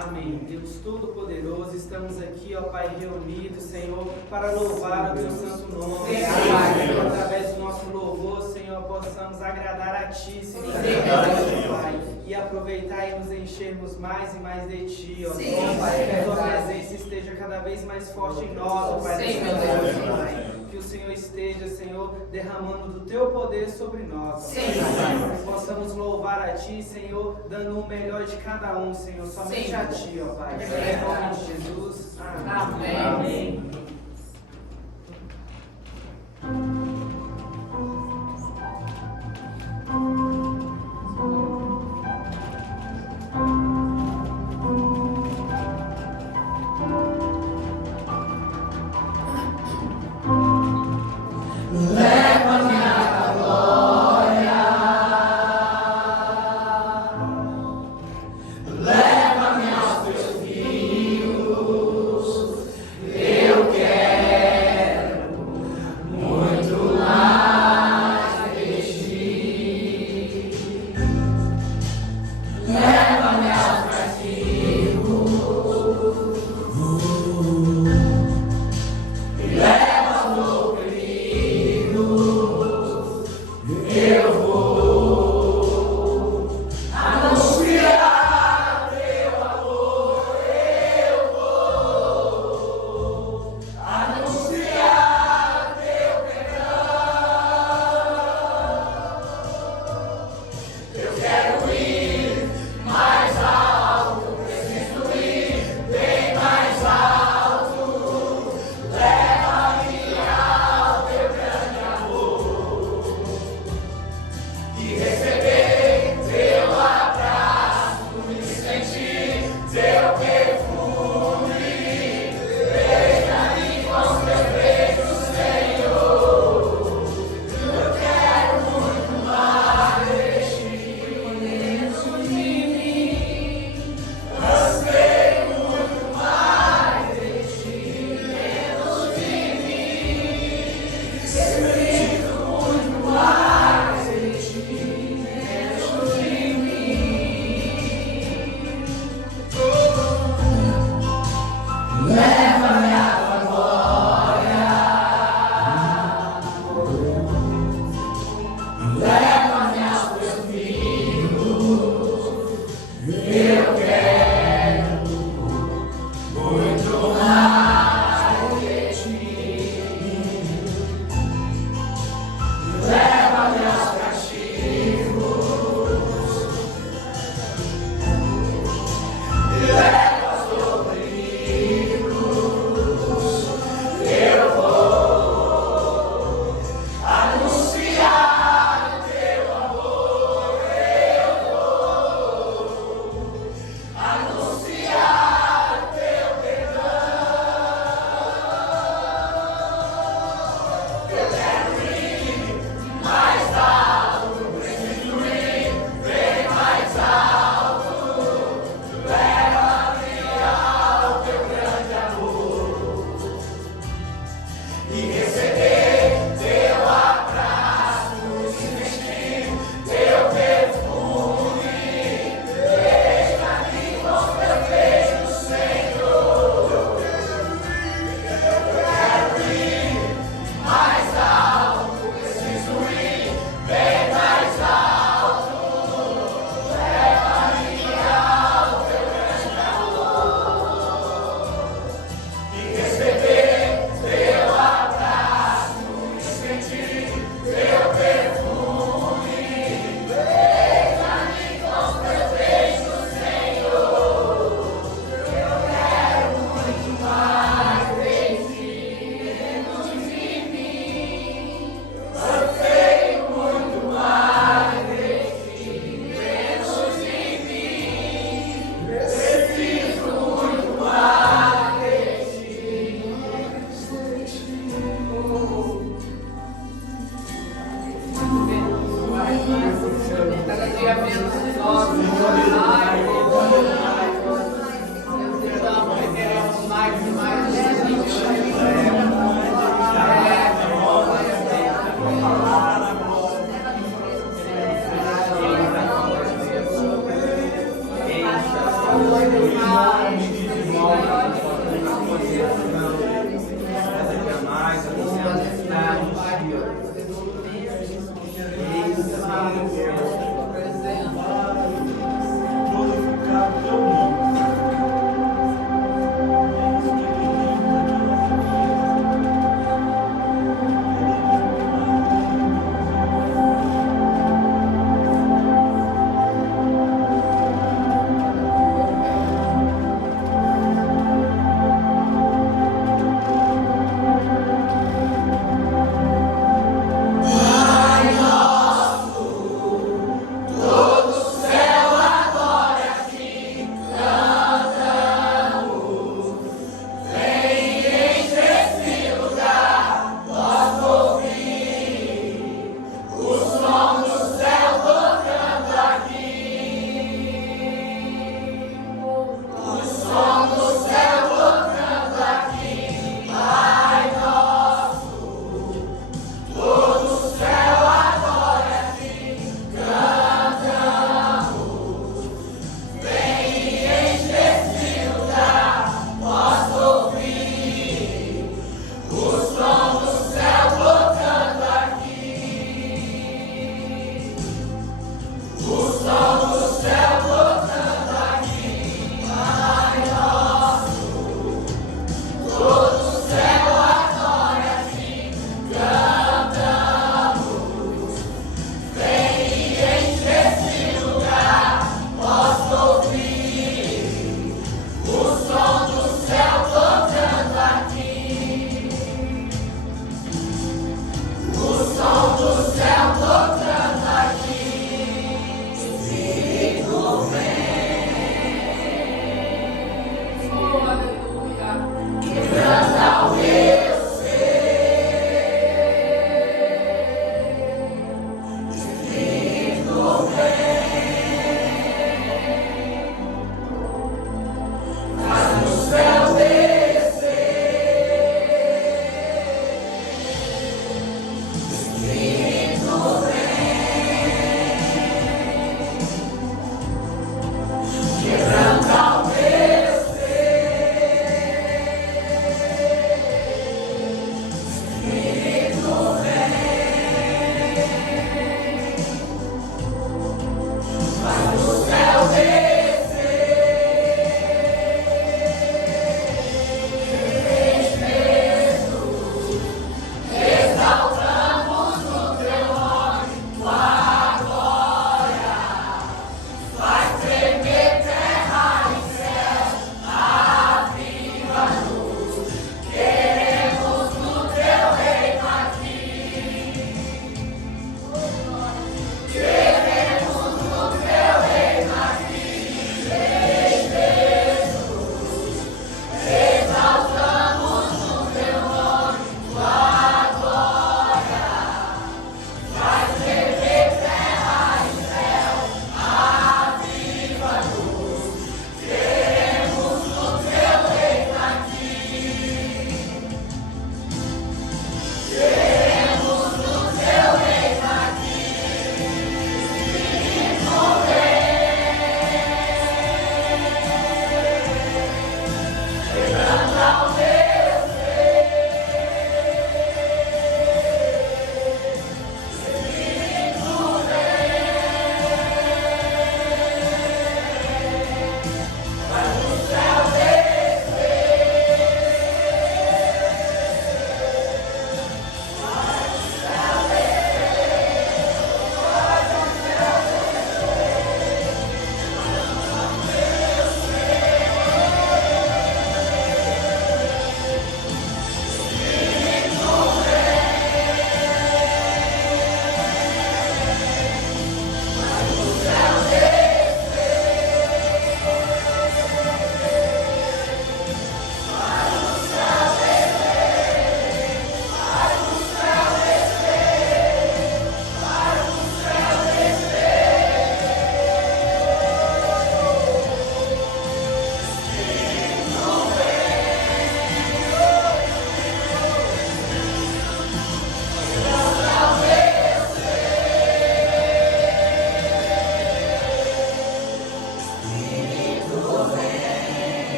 Amém. Deus Todo-Poderoso, estamos aqui, ó Pai, reunidos, Senhor, para louvar o Teu santo nome. Senhor, através do nosso louvor, Senhor, possamos agradar a Ti, Senhor, Pai, e aproveitar e nos enchermos mais e mais de Ti, ó Pai, que a Tua presença esteja cada vez mais forte em nós, ó Pai, que o Senhor esteja, Senhor, derramando do Teu poder sobre nós, Senhor, que possamos louvar a Ti, Senhor, dando o melhor de cada um, Senhor, somente a Ti, ó Pai, em nome de Jesus, amém. Amém. Eu quero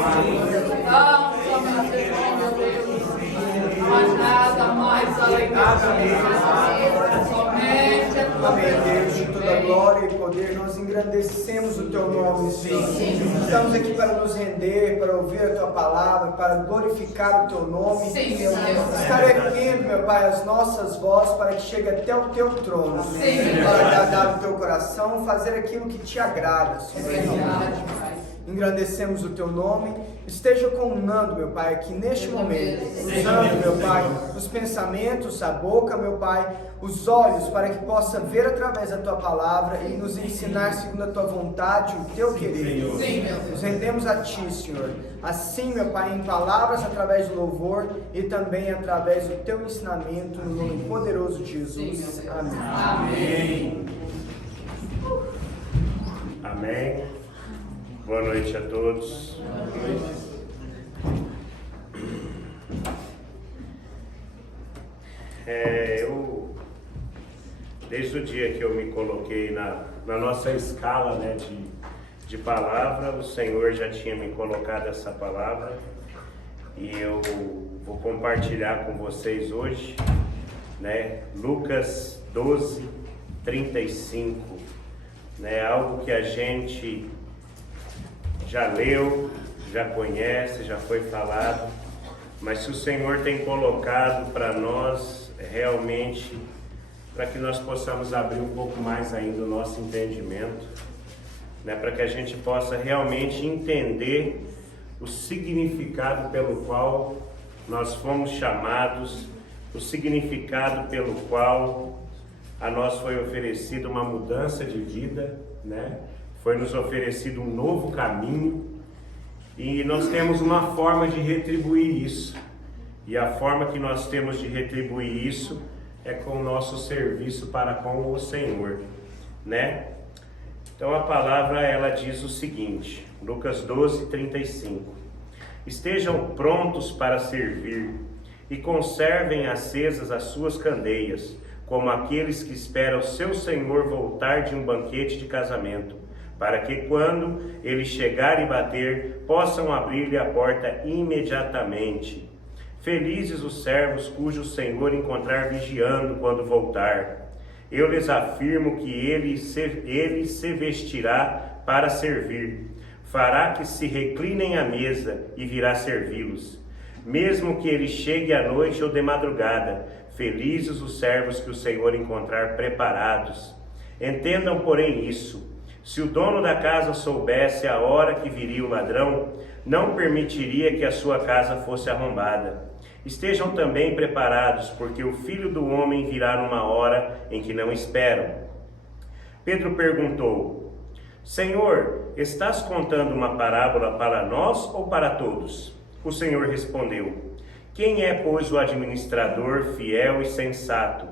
somente bom, meu Deus. Mas nada mais além de somente a tua Amém, Deus, presença. de toda glória e poder, nós engrandecemos o Teu nome, Senhor. Estamos aqui para nos render, para ouvir a Tua palavra, para glorificar o Teu nome. Sim, meu Deus. Estar erguendo, meu Pai, as nossas vozes para que chegue até o Teu trono. Sim, Para agradar o Teu coração, fazer aquilo que Te agrada, É Senhor. verdade, Pai. Engrandecemos o Teu nome. Esteja com o Nando, meu Pai, aqui neste momento. Usando, meu Pai, os pensamentos, a boca, meu Pai, os olhos, para que possa ver através da Tua palavra e nos ensinar segundo a Tua vontade, o Teu querer. Sim, meu Deus. Nos rendemos a Ti, Senhor. Assim, meu Pai, em palavras, através do louvor e também através do Teu ensinamento, no nome poderoso de Jesus. Sim, meu Deus. Amém. Amém. Amém. Boa noite a todos. Desde o dia que eu me coloquei na nossa escala, né, de palavra, o Senhor já tinha me colocado essa palavra e eu vou compartilhar com vocês hoje, né, Lucas 12, 35, né, algo que a gente já leu, já conhece, já foi falado, mas se o Senhor tem colocado para nós realmente, para que nós possamos abrir um pouco mais ainda o nosso entendimento, né, para que a gente possa realmente entender o significado pelo qual nós fomos chamados, o significado pelo qual a nós foi oferecida uma mudança de vida, né? Foi nos oferecido um novo caminho e nós temos uma forma de retribuir isso. E a forma que nós temos de retribuir isso é com o nosso serviço para com o Senhor, né? Então a palavra ela diz o seguinte, Lucas 12, 35. Estejam prontos para servir e conservem acesas as suas candeias, como aqueles que esperam seu Senhor voltar de um banquete de casamento, para que quando ele chegar e bater, possam abrir-lhe a porta imediatamente. Felizes os servos cujo Senhor encontrar vigiando quando voltar. Eu lhes afirmo que ele se vestirá para servir, fará que se reclinem à mesa e virá servi-los. Mesmo que ele chegue à noite ou de madrugada, felizes os servos que o Senhor encontrar preparados. Entendam, porém, isso. Se o dono da casa soubesse a hora que viria o ladrão, não permitiria que a sua casa fosse arrombada. Estejam também preparados, porque o Filho do Homem virá numa hora em que não esperam. Pedro perguntou: Senhor, estás contando uma parábola para nós ou para todos? O Senhor respondeu: Quem é, pois, o administrador fiel e sensato,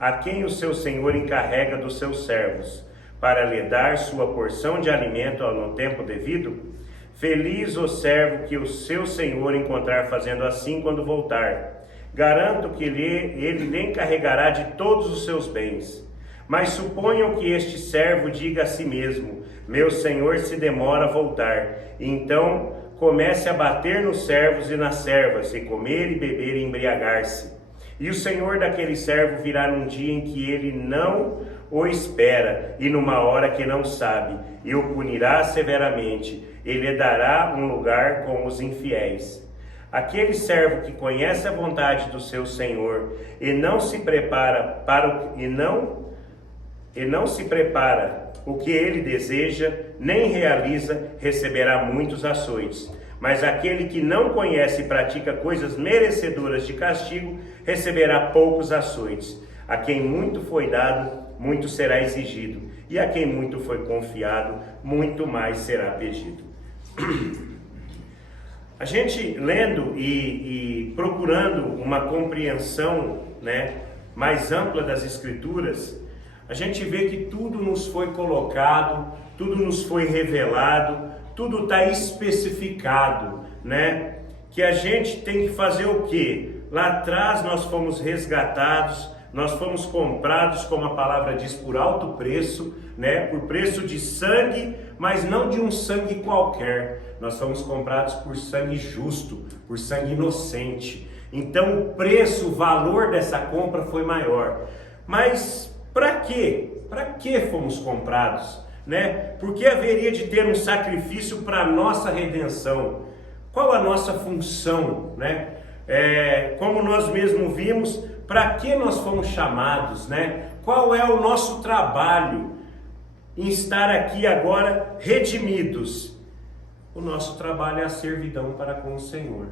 a quem o seu Senhor encarrega dos seus servos, para lhe dar sua porção de alimento no tempo devido? Feliz o servo que o seu Senhor encontrar fazendo assim quando voltar. Garanto que ele lhe encarregará de todos os seus bens. Mas suponham que este servo diga a si mesmo: meu Senhor se demora a voltar. E então comece a bater nos servos e nas servas, e comer e beber e embriagar-se. E o Senhor daquele servo virá num dia em que ele não o espera, e numa hora que não sabe, e o punirá severamente, e lhe dará um lugar com os infiéis. Aquele servo que conhece a vontade do seu Senhor e não se prepara o que ele deseja, nem realiza, receberá muitos açoites. Mas aquele que não conhece e pratica coisas merecedoras de castigo, receberá poucos açoites. A quem muito foi dado, muito será exigido, e a quem muito foi confiado, muito mais será pedido. A gente lendo e procurando uma compreensão, né, mais ampla das Escrituras, a gente vê que tudo nos foi colocado, tudo nos foi revelado, tudo está especificado, né? Que a gente tem que fazer o quê? Lá atrás nós fomos resgatados, nós fomos comprados, como a palavra diz, por alto preço, né? Por preço de sangue, mas não de um sangue qualquer. Nós fomos comprados por sangue justo, por sangue inocente. Então o preço, o valor dessa compra foi maior. Mas para quê? Para que fomos comprados? Né? Porque haveria de ter um sacrifício para a nossa redenção. Qual a nossa função? Né? Como nós mesmos vimos, para que nós fomos chamados? Né? Qual é o nosso trabalho em estar aqui agora redimidos? O nosso trabalho é a servidão para com o Senhor.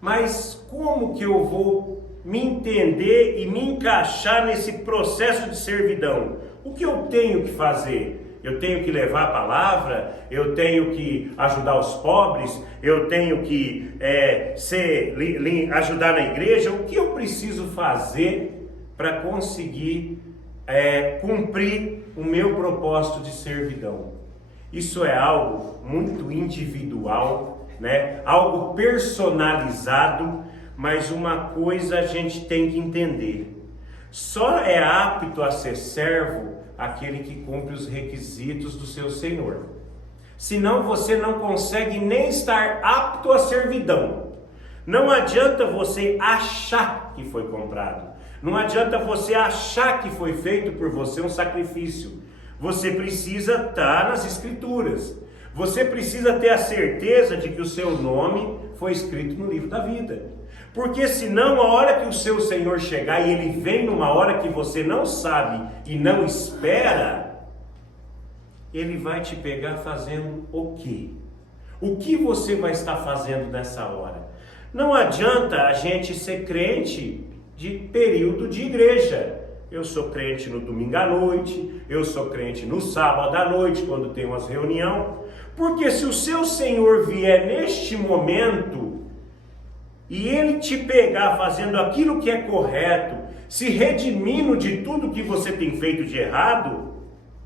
Mas como que eu vou me entender e me encaixar nesse processo de servidão? O que eu tenho que fazer? Eu tenho que levar a palavra? Eu tenho que ajudar os pobres? Eu tenho que ajudar na igreja? O que eu preciso fazer para conseguir cumprir o meu propósito de servidão? Isso é algo muito individual, né? Algo personalizado, mas uma coisa a gente tem que entender: só é apto a ser servo aquele que cumpre os requisitos do seu Senhor. Senão você não consegue nem estar apto à servidão. Não adianta você achar que foi comprado. Não adianta você achar que foi feito por você um sacrifício. Você precisa estar nas Escrituras. Você precisa ter a certeza de que o seu nome foi escrito no livro da vida. Porque senão, a hora que o seu Senhor chegar e Ele vem numa hora que você não sabe e não espera, Ele vai te pegar fazendo o quê? O que você vai estar fazendo nessa hora? Não adianta a gente ser crente de período de igreja. Eu sou crente no domingo à noite, eu sou crente no sábado à noite, quando tem umas reuniões. Porque se o seu Senhor vier neste momento e Ele te pegar fazendo aquilo que é correto, se redimindo de tudo que você tem feito de errado,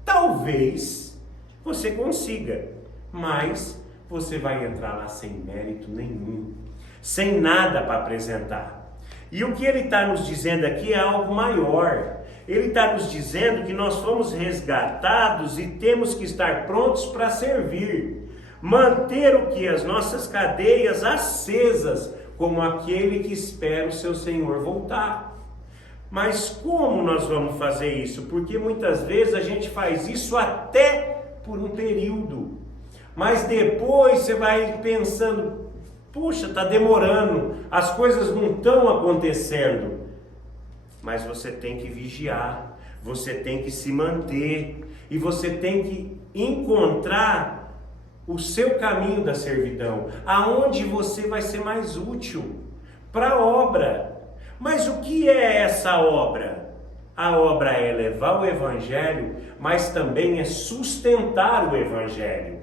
talvez você consiga, mas você vai entrar lá sem mérito nenhum, sem nada para apresentar. E o que Ele está nos dizendo aqui é algo maior. Ele está nos dizendo que nós fomos resgatados e temos que estar prontos para servir. Manter o que? As nossas cadeias acesas, como aquele que espera o seu Senhor voltar. Mas como nós vamos fazer isso? Porque muitas vezes a gente faz isso até por um período. Mas depois você vai pensando: puxa, está demorando, as coisas não estão acontecendo. Mas você tem que vigiar, você tem que se manter, e você tem que encontrar o seu caminho da servidão, aonde você vai ser mais útil para a obra. Mas o que é essa obra? A obra é levar o Evangelho, mas também é sustentar o Evangelho.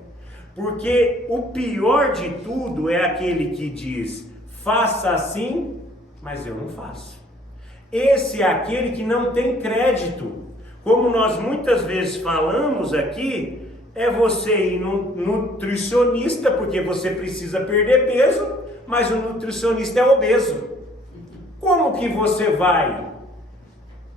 Porque o pior de tudo é aquele que diz: faça assim, mas eu não faço. Esse é aquele que não tem crédito. Como nós muitas vezes falamos aqui, é você ir no nutricionista porque você precisa perder peso, mas o nutricionista é obeso. Como que você vai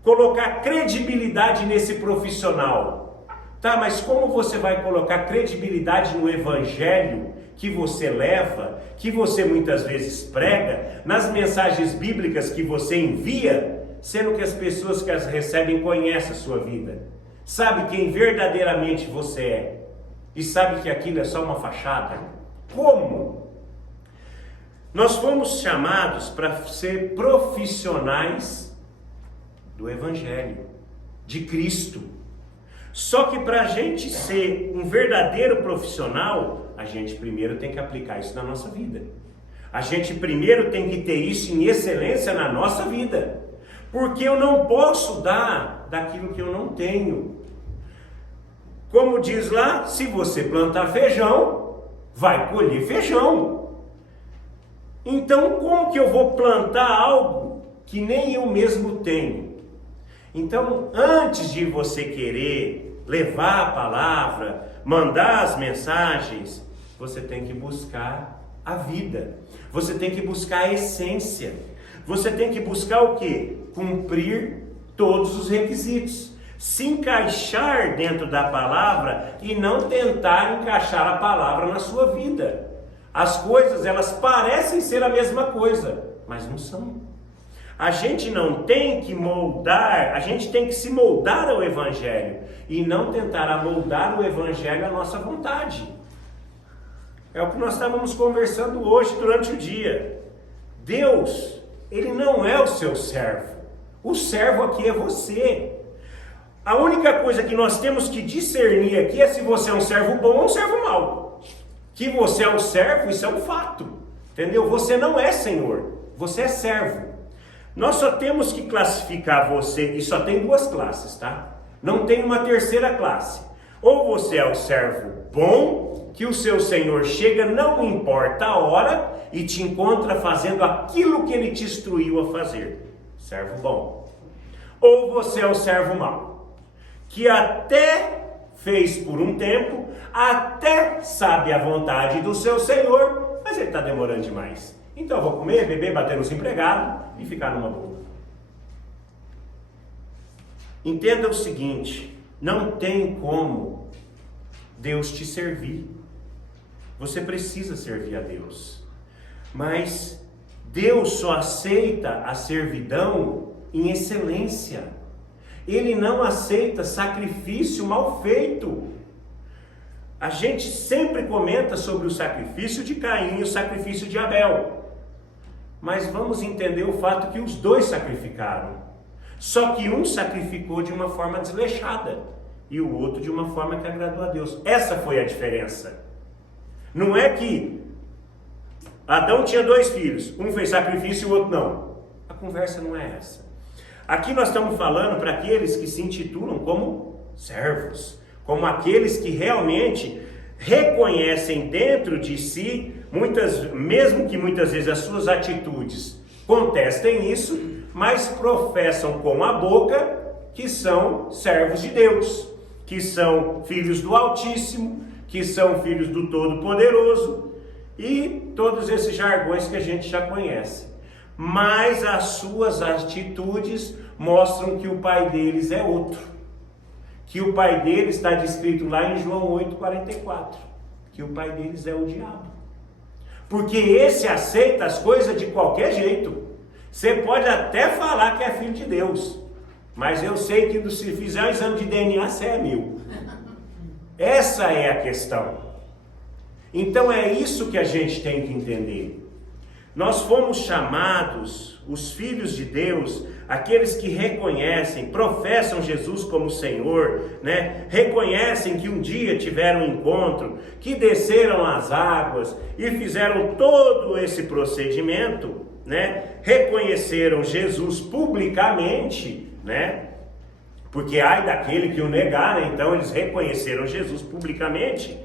colocar credibilidade nesse profissional? Tá, mas como você vai colocar credibilidade no Evangelho que você leva, que você muitas vezes prega, nas mensagens bíblicas que você envia, sendo que as pessoas que as recebem conhecem a sua vida, sabe quem verdadeiramente você é, e sabe que aquilo é só uma fachada? Como? Nós fomos chamados para ser profissionais do Evangelho, de Cristo. Só que para a gente ser um verdadeiro profissional, a gente primeiro tem que aplicar isso na nossa vida. A gente primeiro tem que ter isso em excelência na nossa vida. Porque eu não posso dar daquilo que eu não tenho. Como diz lá, se você plantar feijão, vai colher feijão. Então como que eu vou plantar algo que nem eu mesmo tenho? Então, antes de você querer levar a palavra, mandar as mensagens, você tem que buscar a vida. Você tem que buscar a essência. Você tem que buscar o quê? Cumprir todos os requisitos. se encaixar dentro da palavra e não tentar encaixar a palavra na sua vida. As coisas, elas parecem ser a mesma coisa, mas não são. A gente não tem que moldar, a gente tem que se moldar ao Evangelho e não tentar amoldar o Evangelho à nossa vontade. É o que nós estávamos conversando hoje durante o dia. Deus, Ele não é o seu servo. O servo aqui é você. A única coisa que nós temos que discernir aqui é se você é um servo bom ou um servo mau. Que você é um servo, isso é um fato. Entendeu? Você não é senhor, você é servo. Nós só temos que classificar você, e só tem duas classes, tá? Não tem uma terceira classe. Ou você é o servo bom, que o seu senhor chega, não importa a hora, e te encontra fazendo aquilo que ele te instruiu a fazer. Servo bom. Ou você é o servo mau, que até fez por um tempo, até sabe a vontade do seu senhor, mas ele está demorando demais. Então eu vou comer, beber, bater nos empregados e ficar numa boa. Entenda o seguinte, não tem como Deus te servir. Você precisa servir a Deus. Mas Deus só aceita a servidão em excelência. Ele não aceita sacrifício mal feito. A gente sempre comenta sobre o sacrifício de Caim e o sacrifício de Abel. Mas vamos entender o fato que os dois sacrificaram. Só que um sacrificou de uma forma desleixada e o outro de uma forma que agradou a Deus. Essa foi a diferença. Não é que Adão tinha 2 filhos, um fez sacrifício e o outro não. A conversa não é essa. Aqui nós estamos falando para aqueles que se intitulam como servos, como aqueles que realmente reconhecem dentro de si, mesmo que muitas vezes as suas atitudes contestem isso, mas professam com a boca que são servos de Deus, que são filhos do Altíssimo, que são filhos do Todo-Poderoso e todos esses jargões que a gente já conhece. Mas as suas atitudes mostram que o pai deles é outro. Que o pai deles está descrito lá em João 8,44. Que o pai deles é o diabo. Porque esse aceita as coisas de qualquer jeito. Você pode até falar que é filho de Deus. Mas eu sei que se fizer um exame de DNA, você é meu. Essa é a questão. Então é isso que a gente tem que entender. Nós fomos chamados, os filhos de Deus, aqueles que reconhecem, professam Jesus como Senhor, né? Reconhecem que um dia tiveram um encontro, que desceram as águas e fizeram todo esse procedimento, né? Reconheceram Jesus publicamente, né? Porque ai daquele que o negar, né? Então eles reconheceram Jesus publicamente,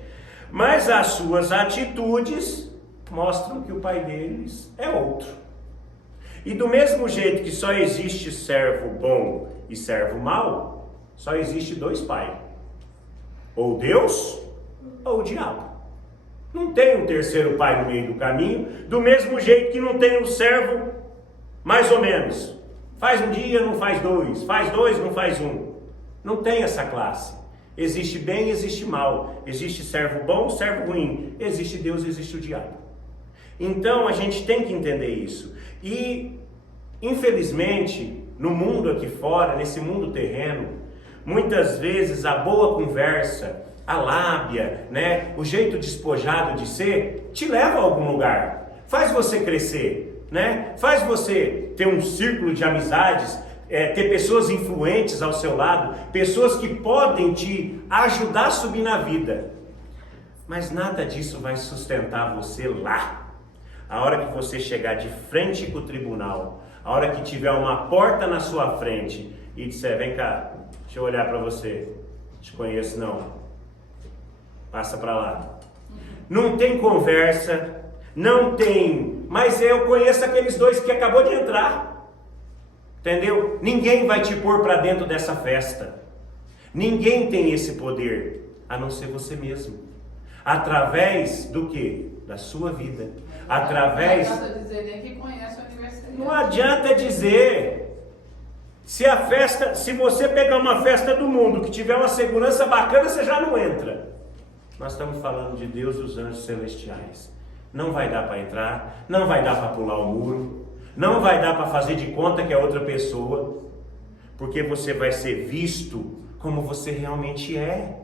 mas as suas atitudes mostram que o pai deles é outro. E do mesmo jeito que só existe servo bom e servo mau, só existe 2 pais. Ou Deus ou o diabo. Não tem um terceiro pai no meio do caminho, do mesmo jeito que não tem um servo mais ou menos. Faz um dia, não faz 2. Faz 2, não faz 1. Não tem essa classe. Existe bem, existe mal. Existe servo bom, servo ruim. Existe Deus, existe o diabo. Então a gente tem que entender isso. E infelizmente no mundo aqui fora, nesse mundo terreno, muitas vezes a boa conversa, a lábia, né, o jeito despojado de ser, te leva a algum lugar, faz você crescer, né, faz você ter um círculo de amizades, ter pessoas influentes ao seu lado, pessoas que podem te ajudar a subir na vida. Mas nada disso vai sustentar você lá. A hora que você chegar de frente com o tribunal, a hora que tiver uma porta na sua frente e disser, vem cá, deixa eu olhar para você, te conheço não, passa para lá. Não tem conversa, não tem, mas eu conheço aqueles 2 que acabou de entrar, entendeu? Ninguém vai te pôr para dentro dessa festa, ninguém tem esse poder, a não ser você mesmo, através do quê? Da sua vida. Através... Não adianta dizer nem que conhece a universidade. Não adianta dizer. Se você pegar uma festa do mundo que tiver uma segurança bacana, você já não entra. Nós estamos falando de Deus e os anjos celestiais. Não vai dar para entrar, não vai dar para pular o muro, não vai dar para fazer de conta que é outra pessoa, porque você vai ser visto como você realmente é.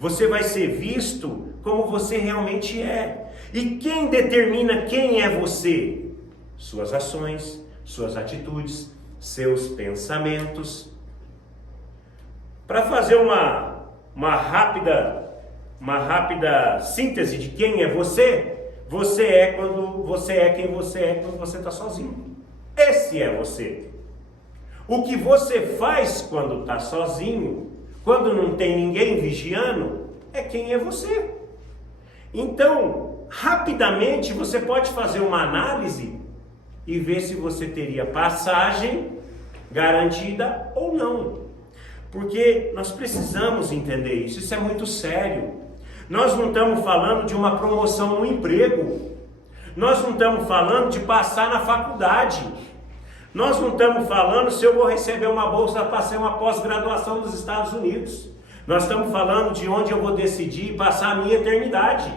Você vai ser visto como você realmente é. E quem determina quem é você? Suas ações, suas atitudes, seus pensamentos. Para fazer uma rápida síntese de quem é você, você é quem você é quando você está sozinho. Esse é você. O que você faz quando está sozinho, quando não tem ninguém vigiando, é quem é você. Então, rapidamente você pode fazer uma análise e ver se você teria passagem garantida ou não. Porque nós precisamos entender isso, isso é muito sério. Nós não estamos falando de uma promoção no emprego. Nós não estamos falando de passar na faculdade. Nós não estamos falando se eu vou receber uma bolsa para fazer uma pós-graduação nos Estados Unidos. Nós estamos falando de onde eu vou decidir passar a minha eternidade.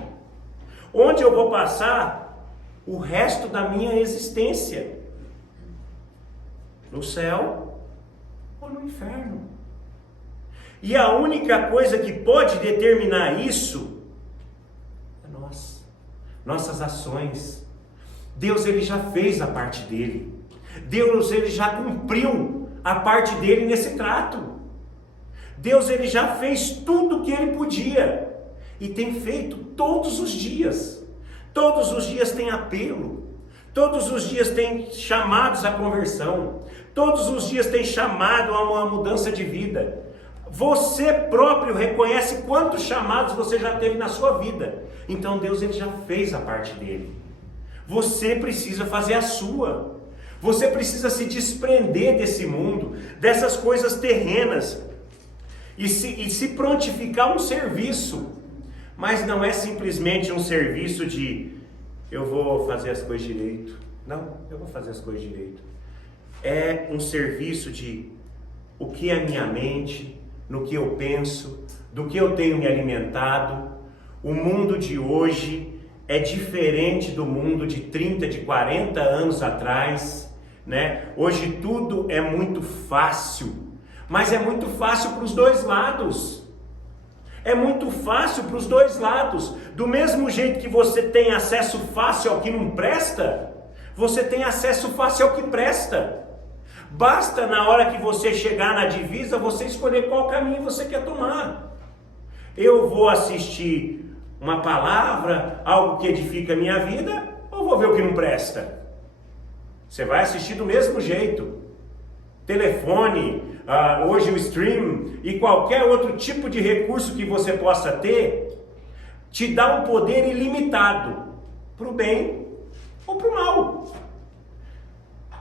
Onde eu vou passar o resto da minha existência. No céu ou no inferno. E a única coisa que pode determinar isso é nossas ações. Deus, ele já fez a parte dele. Deus, ele já cumpriu a parte dele nesse trato. Deus, ele já fez tudo o que ele podia e tem feito todos os dias. Todos os dias tem apelo. Todos os dias tem chamados à conversão. Todos os dias tem chamado a uma mudança de vida. Você próprio reconhece quantos chamados você já teve na sua vida. Então Deus, ele já fez a parte dele. Você precisa fazer a sua. Você precisa se desprender desse mundo, dessas coisas terrenas e se prontificar um serviço. Mas não é simplesmente um serviço de eu vou fazer as coisas direito. Não, eu vou fazer as coisas direito. É um serviço de o que é minha mente, no que eu penso, do que eu tenho me alimentado. O mundo de hoje é diferente do mundo de 30, de 40 anos atrás, né? Hoje tudo é muito fácil, mas é muito fácil para os dois lados. É muito fácil para os dois lados. Do mesmo jeito que você tem acesso fácil ao que não presta, você tem acesso fácil ao que presta. Basta na hora que você chegar na divisa, você escolher qual caminho você quer tomar. Eu vou assistir uma palavra, algo que edifica a minha vida, ou vou ver o que não presta? Você vai assistir do mesmo jeito. Telefone, hoje o stream e qualquer outro tipo de recurso que você possa ter, te dá um poder ilimitado, para o bem ou para o mal.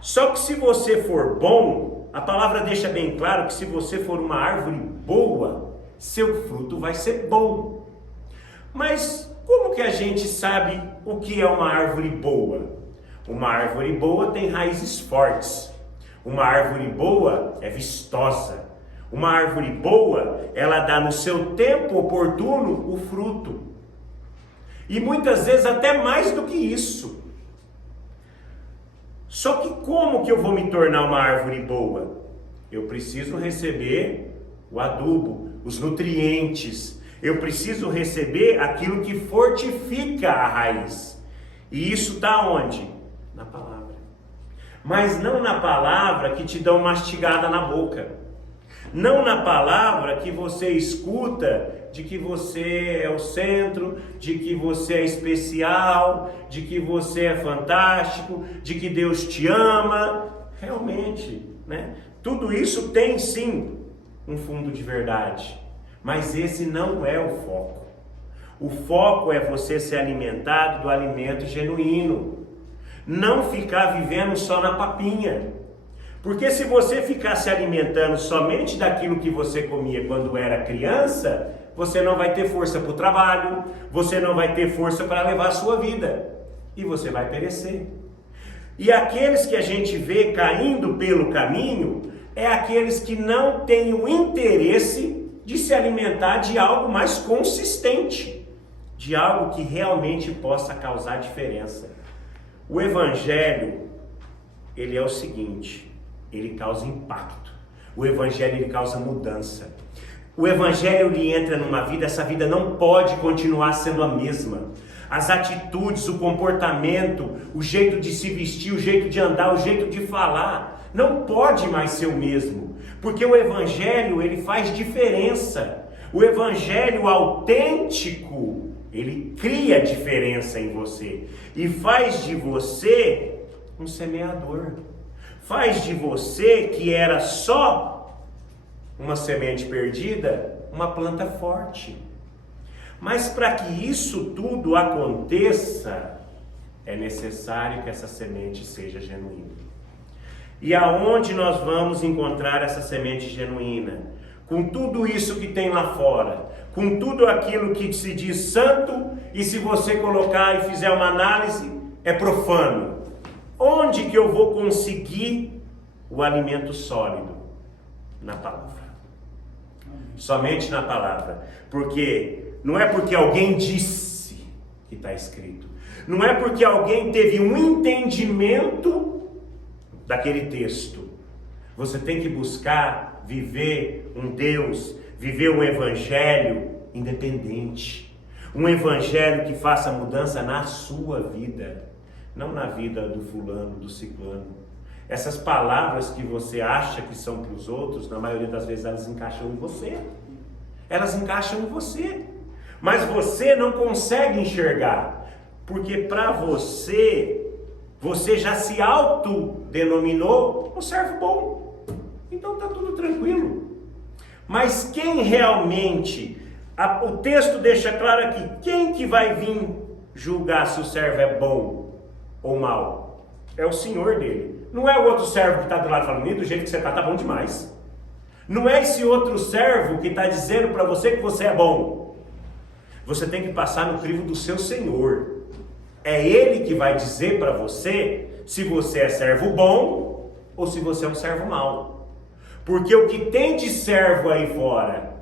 Só que se você for bom, a palavra deixa bem claro que se você for uma árvore boa, seu fruto vai ser bom. Mas como que a gente sabe o que é uma árvore boa? Uma árvore boa tem raízes fortes. Uma árvore boa é vistosa. Uma árvore boa, ela dá no seu tempo oportuno o fruto. E muitas vezes até mais do que isso. Só que como que eu vou me tornar uma árvore boa? Eu preciso receber o adubo, os nutrientes. Eu preciso receber aquilo que fortifica a raiz. E isso está onde? Na palavra. Mas não na palavra que te dão mastigada na boca. Não na palavra que você escuta de que você é o centro, de que você é especial, de que você é fantástico, de que Deus te ama. Realmente, né? Tudo isso tem sim um fundo de verdade. Mas esse não é o foco. O foco é você ser alimentado do alimento genuíno. Não ficar vivendo só na papinha. Porque se você ficar se alimentando somente daquilo que você comia quando era criança, você não vai ter força para o trabalho, você não vai ter força para levar a sua vida. E você vai perecer. E aqueles que a gente vê caindo pelo caminho é aqueles que não têm o interesse de se alimentar de algo mais consistente, de algo que realmente possa causar diferença. O Evangelho, ele é o seguinte, ele causa impacto. O Evangelho, ele causa mudança. O Evangelho, ele entra numa vida, essa vida não pode continuar sendo a mesma. As atitudes, o comportamento, o jeito de se vestir, o jeito de andar, o jeito de falar, não pode mais ser o mesmo. Porque o Evangelho, ele faz diferença. O Evangelho autêntico, ele cria diferença em você. E faz de você um semeador. Faz de você, que era só uma semente perdida, uma planta forte. Mas para que isso tudo aconteça, é necessário que essa semente seja genuína. E aonde nós vamos encontrar essa semente genuína? Com tudo isso que tem lá fora, com tudo aquilo que se diz santo, e se você colocar e fizer uma análise, é profano. Onde que eu vou conseguir o alimento sólido? Na palavra. Somente na palavra. Porque não é porque alguém disse que está escrito. Não é porque alguém teve um entendimento daquele texto. Você tem que buscar viver um Deus, viver um evangelho independente. Um evangelho que faça mudança na sua vida, não na vida do fulano, do ciclano. Essas palavras que você acha que são para os outros, na maioria das vezes elas encaixam em você. Elas encaixam em você. Mas você não consegue enxergar, porque para você, você já se autodenominou um servo bom. Então está tudo tranquilo. Mas quem realmente, o texto deixa claro aqui, quem que vai vir julgar se o servo é bom ou mal? É o Senhor dele. Não é o outro servo que está do lado falando, do jeito que você está, tá bom demais. Não é esse outro servo que está dizendo para você que você é bom. Você tem que passar no crivo do seu Senhor. É Ele que vai dizer para você se você é servo bom ou se você é um servo mau. Porque o que tem de servo aí fora,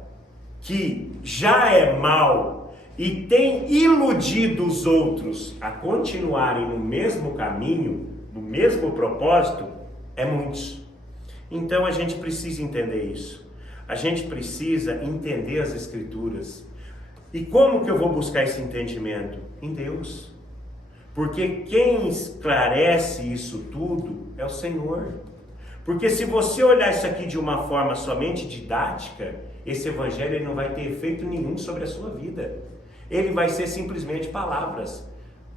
que já é mau e tem iludido os outros a continuarem no mesmo caminho, no mesmo propósito, é muitos. Então a gente precisa entender isso. A gente precisa entender as Escrituras. E como que eu vou buscar esse entendimento? Em Deus. Porque quem esclarece isso tudo é o Senhor. Porque se você olhar isso aqui de uma forma somente didática, esse evangelho ele não vai ter efeito nenhum sobre a sua vida. Ele vai ser simplesmente palavras.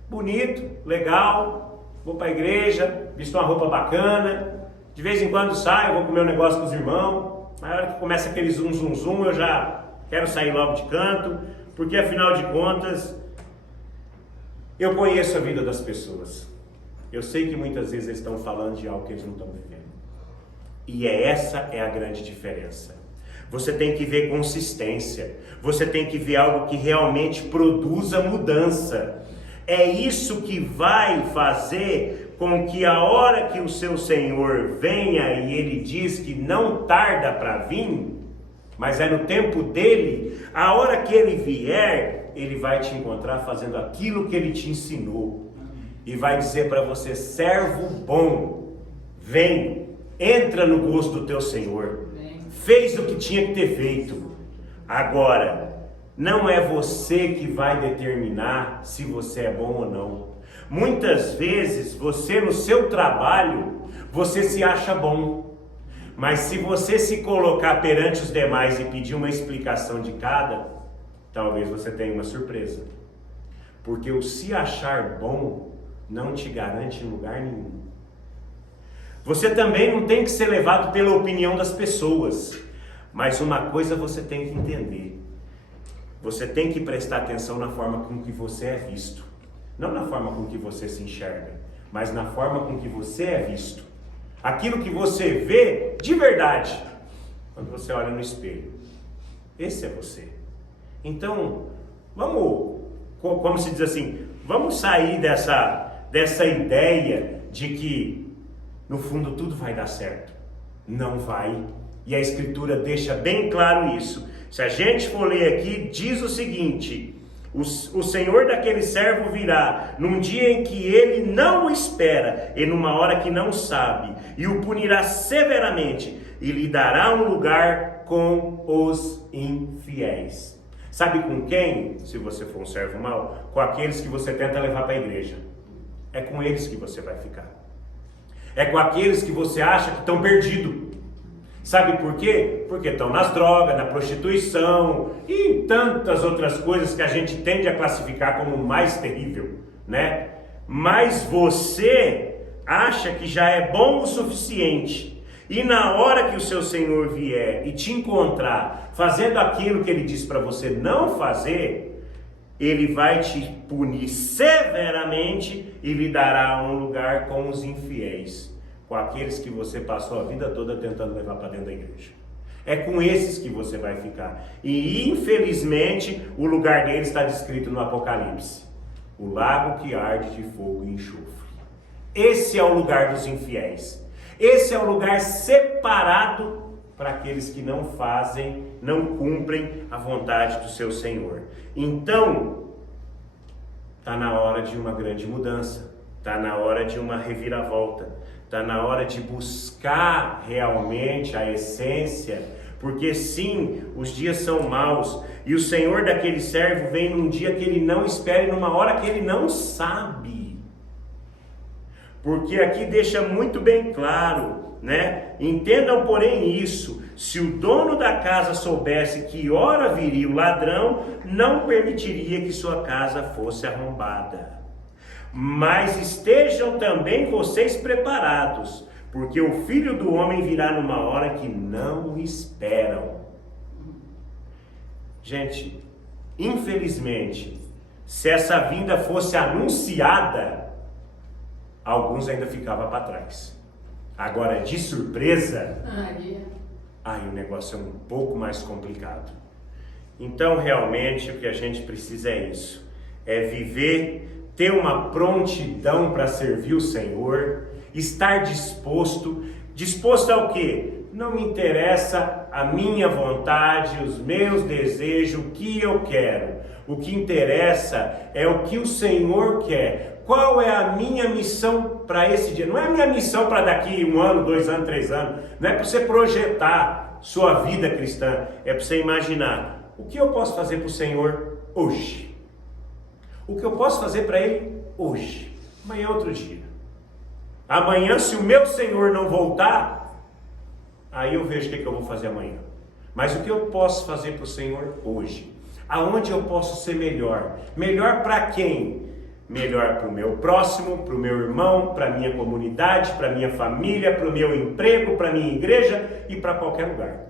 Bonito, legal, vou para a igreja, visto uma roupa bacana, de vez em quando saio, vou comer um negócio com os irmãos, na hora que começa aquele zum, zum, zum, eu já quero sair logo de canto, porque afinal de contas, eu conheço a vida das pessoas. Eu sei que muitas vezes eles estão falando de algo que eles não estão vivendo. E essa é a grande diferença. Você tem que ver consistência. Você tem que ver algo que realmente produza mudança. É isso que vai fazer com que a hora que o seu Senhor venha e Ele diz que não tarda para vir, mas é no tempo dele, a hora que Ele vier, Ele vai te encontrar fazendo aquilo que Ele te ensinou. E vai dizer para você, servo bom, vem, entra no gosto do teu Senhor. Fez o que tinha que ter feito. Agora, não é você que vai determinar se você é bom ou não. Muitas vezes, você no seu trabalho, você se acha bom. Mas se você se colocar perante os demais e pedir uma explicação de cada, talvez você tenha uma surpresa. Porque o se achar bom não te garante em lugar nenhum. Você também não tem que ser levado pela opinião das pessoas. Mas uma coisa você tem que entender. Você tem que prestar atenção na forma com que você é visto. Não na forma com que você se enxerga, mas na forma com que você é visto. Aquilo que você vê de verdade, quando você olha no espelho. Esse é você. Então, vamos, como se diz assim, vamos sair dessa ideia de que no fundo tudo vai dar certo. Não vai. E a Escritura deixa bem claro isso. Se a gente for ler aqui, diz o seguinte: o Senhor daquele servo virá num dia em que ele não o espera e numa hora que não sabe, e o punirá severamente e lhe dará um lugar com os infiéis. Sabe com quem? Se você for um servo mau, com aqueles que você tenta levar para a igreja. É com eles que você vai ficar. É com aqueles que você acha que estão perdidos. Sabe por quê? Porque estão nas drogas, na prostituição e em tantas outras coisas que a gente tende a classificar como mais terrível, né? Mas você acha que já é bom o suficiente, e na hora que o seu Senhor vier e te encontrar fazendo aquilo que ele diz para você não fazer, ele vai te punir severamente e lhe dará um lugar com os infiéis, com aqueles que você passou a vida toda tentando levar para dentro da igreja. É com esses que você vai ficar. E infelizmente o lugar deles está descrito no Apocalipse: o lago que arde de fogo e enxofre. Esse é o lugar dos infiéis. Esse é o lugar separado para aqueles que não fazem, não cumprem a vontade do seu Senhor. Então, está na hora de uma grande mudança, está na hora de uma reviravolta, está na hora de buscar realmente a essência, porque sim, os dias são maus, e o Senhor daquele servo vem num dia que ele não espera e numa hora que ele não sabe. Porque aqui deixa muito bem claro, né? Entendam, porém, isso: se o dono da casa soubesse que hora viria o ladrão, não permitiria que sua casa fosse arrombada. Mas estejam também vocês preparados, porque o Filho do Homem virá numa hora que não esperam. Gente, infelizmente, se essa vinda fosse anunciada, alguns ainda ficavam para trás. Agora, de surpresa, aí o negócio é um pouco mais complicado. Então, realmente, o que a gente precisa é isso: é viver, ter uma prontidão para servir o Senhor, estar disposto ao quê? Não me interessa a minha vontade, os meus desejos, o que eu quero. O que interessa é o que o Senhor quer. Qual é a minha missão para esse dia? Não é a minha missão para daqui 1 ano, 2 anos, 3 anos. Não é para você projetar sua vida cristã. É para você imaginar: o que eu posso fazer para o Senhor hoje? O que eu posso fazer para Ele hoje? Amanhã é outro dia. Amanhã, se o meu Senhor não voltar, aí eu vejo o que eu vou fazer amanhã. Mas o que eu posso fazer para o Senhor hoje? Aonde eu posso ser melhor? Melhor para quem? Melhor para o meu próximo, para o meu irmão, para a minha comunidade, para a minha família, para o meu emprego, para a minha igreja e para qualquer lugar.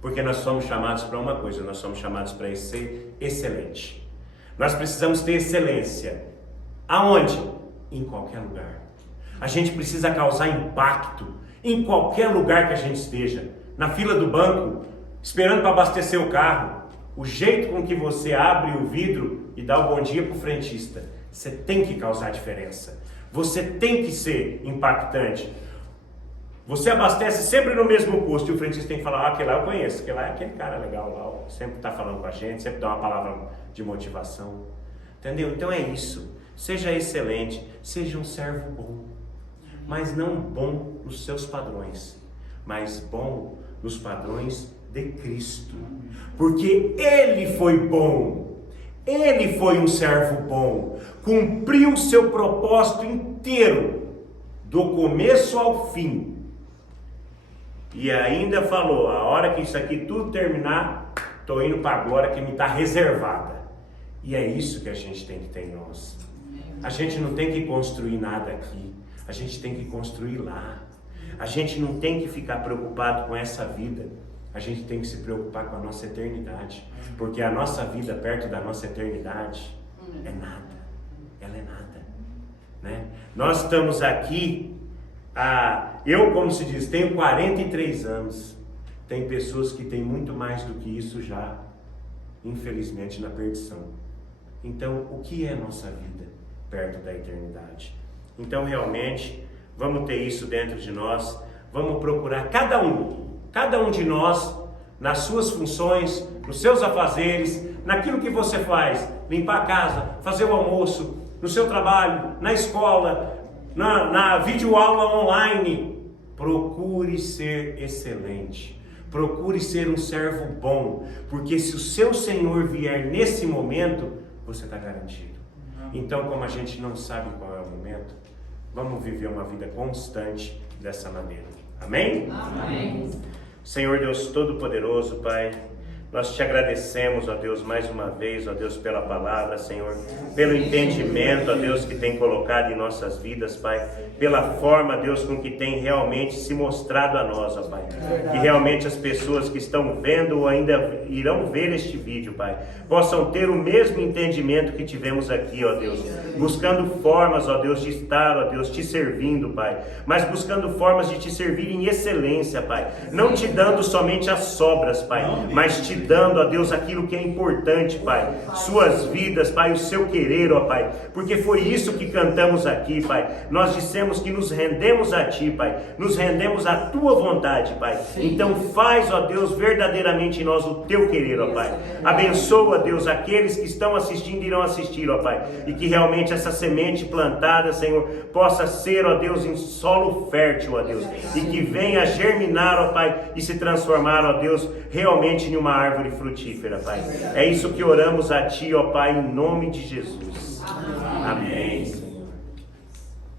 Porque nós somos chamados para uma coisa: nós somos chamados para ser excelente. Nós precisamos ter excelência. Aonde? Em qualquer lugar. A gente precisa causar impacto em qualquer lugar que a gente esteja. Na fila do banco, esperando para abastecer o carro. O jeito com que você abre o vidro e dá o bom dia para o frentista, você tem que causar diferença. Você tem que ser impactante. Você abastece sempre no mesmo posto e o frentista tem que falar: aquele lá eu conheço, aquele lá é aquele cara legal lá, sempre está falando com a gente, sempre dá uma palavra de motivação. Entendeu? Então é isso. Seja excelente, seja um servo bom, mas não bom nos seus padrões, mas bom nos padrões de Cristo, porque Ele foi bom, Ele foi um servo bom, cumpriu o seu propósito inteiro, do começo ao fim, e ainda falou: a hora que isso aqui tudo terminar, estou indo para a glória que me está reservada. E é isso que a gente tem que ter em nós. A gente não tem que construir nada aqui, a gente tem que construir lá. A gente não tem que ficar preocupado com essa vida, a gente tem que se preocupar com a nossa eternidade, porque a nossa vida perto da nossa eternidade é nada, ela é nada, né? Nós estamos aqui, eu, como se diz, tenho 43 anos, tem pessoas que têm muito mais do que isso já, infelizmente, na perdição. Então, o que é a nossa vida perto da eternidade? Então realmente, vamos ter isso dentro de nós, vamos procurar cada um de nós, nas suas funções, nos seus afazeres, naquilo que você faz, limpar a casa, fazer o almoço, no seu trabalho, na escola, na videoaula online, procure ser excelente, procure ser um servo bom, porque se o seu Senhor vier nesse momento, você está garantido. Então, como a gente não sabe qual é o momento, vamos viver uma vida constante dessa maneira. Amém? Amém. Senhor Deus Todo-Poderoso, Pai, nós te agradecemos, ó Deus, mais uma vez, ó Deus, pela palavra, Senhor, pelo entendimento, ó Deus, que tem colocado em nossas vidas, Pai, pela forma, Deus, com que tem realmente se mostrado a nós, ó Pai, que realmente as pessoas que estão vendo ou ainda irão ver este vídeo, Pai, possam ter o mesmo entendimento que tivemos aqui, ó Deus, buscando formas, ó Deus, de estar, ó Deus, te servindo, Pai, mas buscando formas de te servir em excelência, Pai, não te dando somente as sobras, Pai, mas te dando, ó Deus, aquilo que é importante, Pai, suas vidas, Pai, o seu querer, ó Pai, porque foi isso que cantamos aqui, Pai, nós dissemos que nos rendemos a Ti, Pai, nos rendemos à Tua vontade, Pai, então faz, ó Deus, verdadeiramente em nós o Teu querer, ó Pai, abençoa, Deus, aqueles que estão assistindo e irão assistir, ó Pai, e que realmente essa semente plantada, Senhor, possa ser, ó Deus, em solo fértil, ó Deus, e que venha germinar, ó Pai, e se transformar, ó Deus, realmente em uma árvore frutífera, Pai. É isso que oramos a Ti, ó Pai, em nome de Jesus. Amém.